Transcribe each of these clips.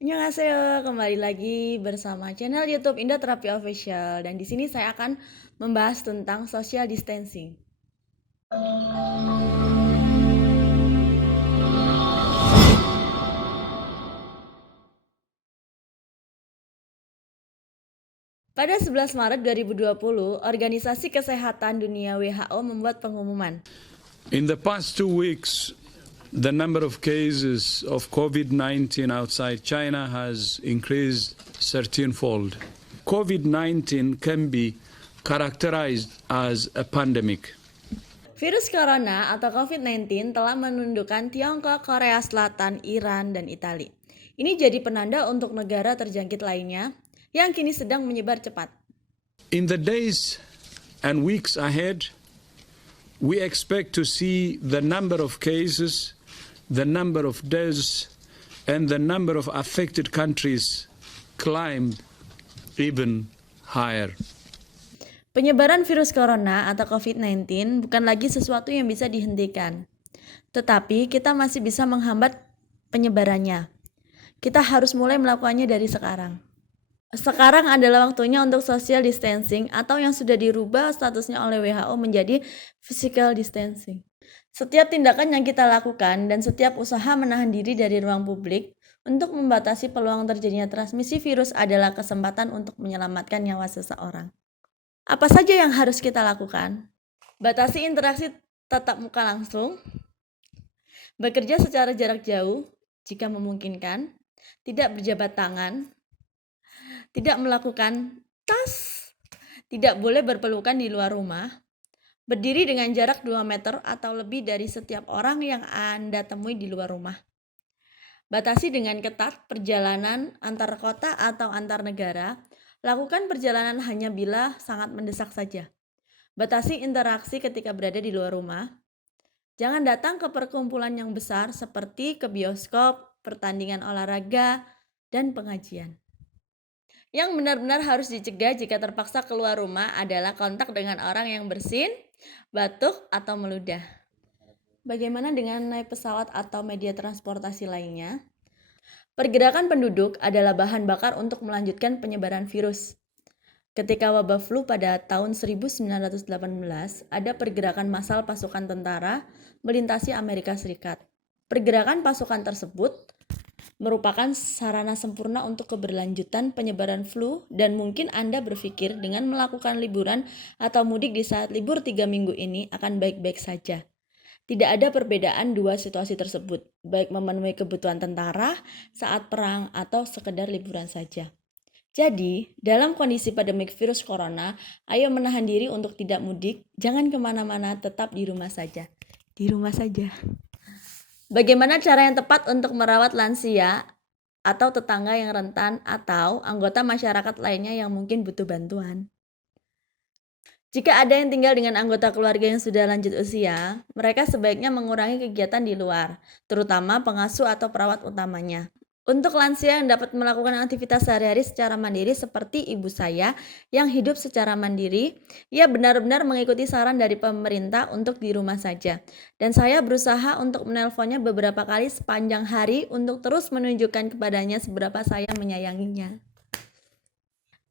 Annyeonghaseyo, kembali lagi bersama channel YouTube Indo Terapi Official dan di sini saya akan membahas tentang social distancing. Pada 11 Maret 2020, Organisasi Kesehatan Dunia WHO membuat pengumuman. In the past 2 weeks, the number of cases of COVID-19 outside China has increased 13-fold. COVID-19 can be characterized as a pandemic. Virus corona atau COVID-19 telah menundukkan Tiongkok, Korea Selatan, Iran, dan Italia. Ini jadi penanda untuk negara terjangkit lainnya yang kini sedang menyebar cepat. In the days and weeks ahead, we expect to see the number of cases, the number of deaths, and the number of affected countries climb even higher. Penyebaran virus corona atau COVID-19 bukan lagi sesuatu yang bisa dihentikan, tetapi kita masih bisa menghambat penyebarannya. Kita harus mulai melakukannya dari sekarang. Sekarang adalah waktunya untuk social distancing atau yang sudah dirubah statusnya oleh WHO menjadi physical distancing. Setiap tindakan yang kita lakukan dan setiap usaha menahan diri dari ruang publik untuk membatasi peluang terjadinya transmisi virus adalah kesempatan untuk menyelamatkan nyawa seseorang. Apa saja yang harus kita lakukan? Batasi interaksi tatap muka langsung, bekerja secara jarak jauh jika memungkinkan, tidak berjabat tangan, tidak melakukan tas, tidak boleh berpelukan di luar rumah, berdiri dengan jarak 2 meter atau lebih dari setiap orang yang Anda temui di luar rumah. Batasi dengan ketat perjalanan antar kota atau antar negara. Lakukan perjalanan hanya bila sangat mendesak saja. Batasi interaksi ketika berada di luar rumah. Jangan datang ke perkumpulan yang besar seperti ke bioskop, pertandingan olahraga, dan pengajian. Yang benar-benar harus dicegah jika terpaksa keluar rumah adalah kontak dengan orang yang bersin, batuk, atau meludah. Bagaimana dengan naik pesawat atau media transportasi lainnya? Pergerakan penduduk adalah bahan bakar untuk melanjutkan penyebaran virus. Ketika wabah flu pada tahun 1918, ada pergerakan massal pasukan tentara melintasi Amerika Serikat. Pergerakan pasukan tersebut merupakan sarana sempurna untuk keberlanjutan penyebaran flu dan mungkin Anda berpikir dengan melakukan liburan atau mudik di saat libur 3 minggu ini akan baik-baik saja. Tidak ada perbedaan dua situasi tersebut, baik memenuhi kebutuhan tentara saat perang atau sekedar liburan saja. Jadi, dalam kondisi pandemik virus corona, ayo menahan diri untuk tidak mudik, jangan kemana-mana, tetap di rumah saja. Di rumah saja. Bagaimana cara yang tepat untuk merawat lansia atau tetangga yang rentan atau anggota masyarakat lainnya yang mungkin butuh bantuan? Jika ada yang tinggal dengan anggota keluarga yang sudah lanjut usia, mereka sebaiknya mengurangi kegiatan di luar, terutama pengasuh atau perawat utamanya. Untuk lansia yang dapat melakukan aktivitas sehari-hari secara mandiri seperti ibu saya yang hidup secara mandiri, ia benar-benar mengikuti saran dari pemerintah untuk di rumah saja. Dan saya berusaha untuk menelponnya beberapa kali sepanjang hari untuk terus menunjukkan kepadanya seberapa saya menyayanginya.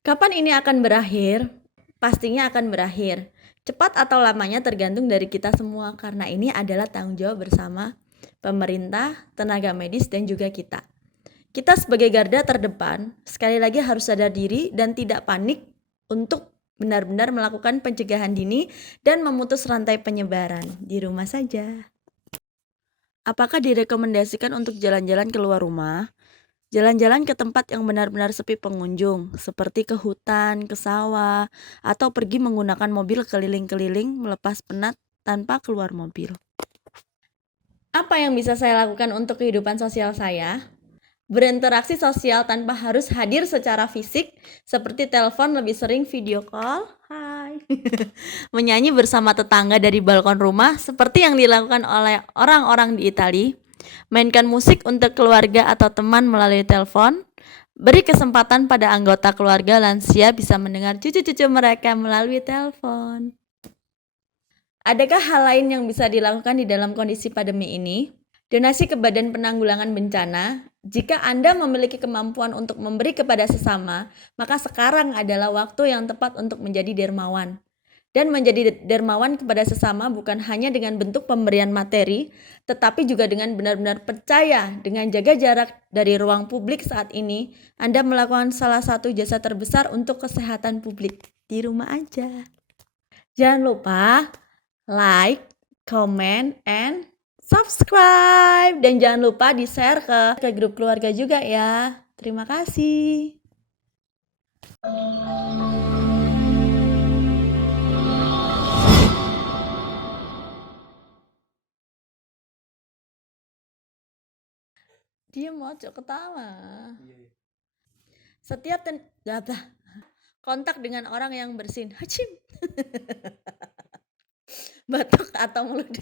Kapan ini akan berakhir? Pastinya akan berakhir. Cepat atau lamanya tergantung dari kita semua karena ini adalah tanggung jawab bersama pemerintah, tenaga medis, dan juga kita. Kita sebagai garda terdepan, sekali lagi harus sadar diri dan tidak panik untuk benar-benar melakukan pencegahan dini dan memutus rantai penyebaran di rumah saja. Apakah direkomendasikan untuk jalan-jalan keluar rumah? Jalan-jalan ke tempat yang benar-benar sepi pengunjung, seperti ke hutan, ke sawah, atau pergi menggunakan mobil keliling-keliling melepas penat tanpa keluar mobil. Apa yang bisa saya lakukan untuk kehidupan sosial saya? Berinteraksi sosial tanpa harus hadir secara fisik, seperti telepon, lebih sering video call, hai. Menyanyi bersama tetangga dari balkon rumah, seperti yang dilakukan oleh orang-orang di Italia. Mainkan musik untuk keluarga atau teman melalui telepon. Beri kesempatan pada anggota keluarga lansia bisa mendengar cucu-cucu mereka melalui telepon. Adakah hal lain yang bisa dilakukan di dalam kondisi pandemi ini? Donasi ke Badan Penanggulangan Bencana Jika Anda memiliki kemampuan untuk memberi kepada sesama, maka sekarang adalah waktu yang tepat untuk menjadi dermawan. Dan menjadi dermawan kepada sesama bukan hanya dengan bentuk pemberian materi, tetapi juga dengan benar-benar percaya dengan jaga jarak dari ruang publik saat ini, Anda melakukan salah satu jasa terbesar untuk kesehatan publik. Di rumah aja. Jangan lupa like, comment, and subscribe. Dan jangan lupa di-share ke grup keluarga juga ya. Terima kasih. Dia mau ketawa. Setiap kontak dengan orang yang bersin, hacim, batuk atau mulut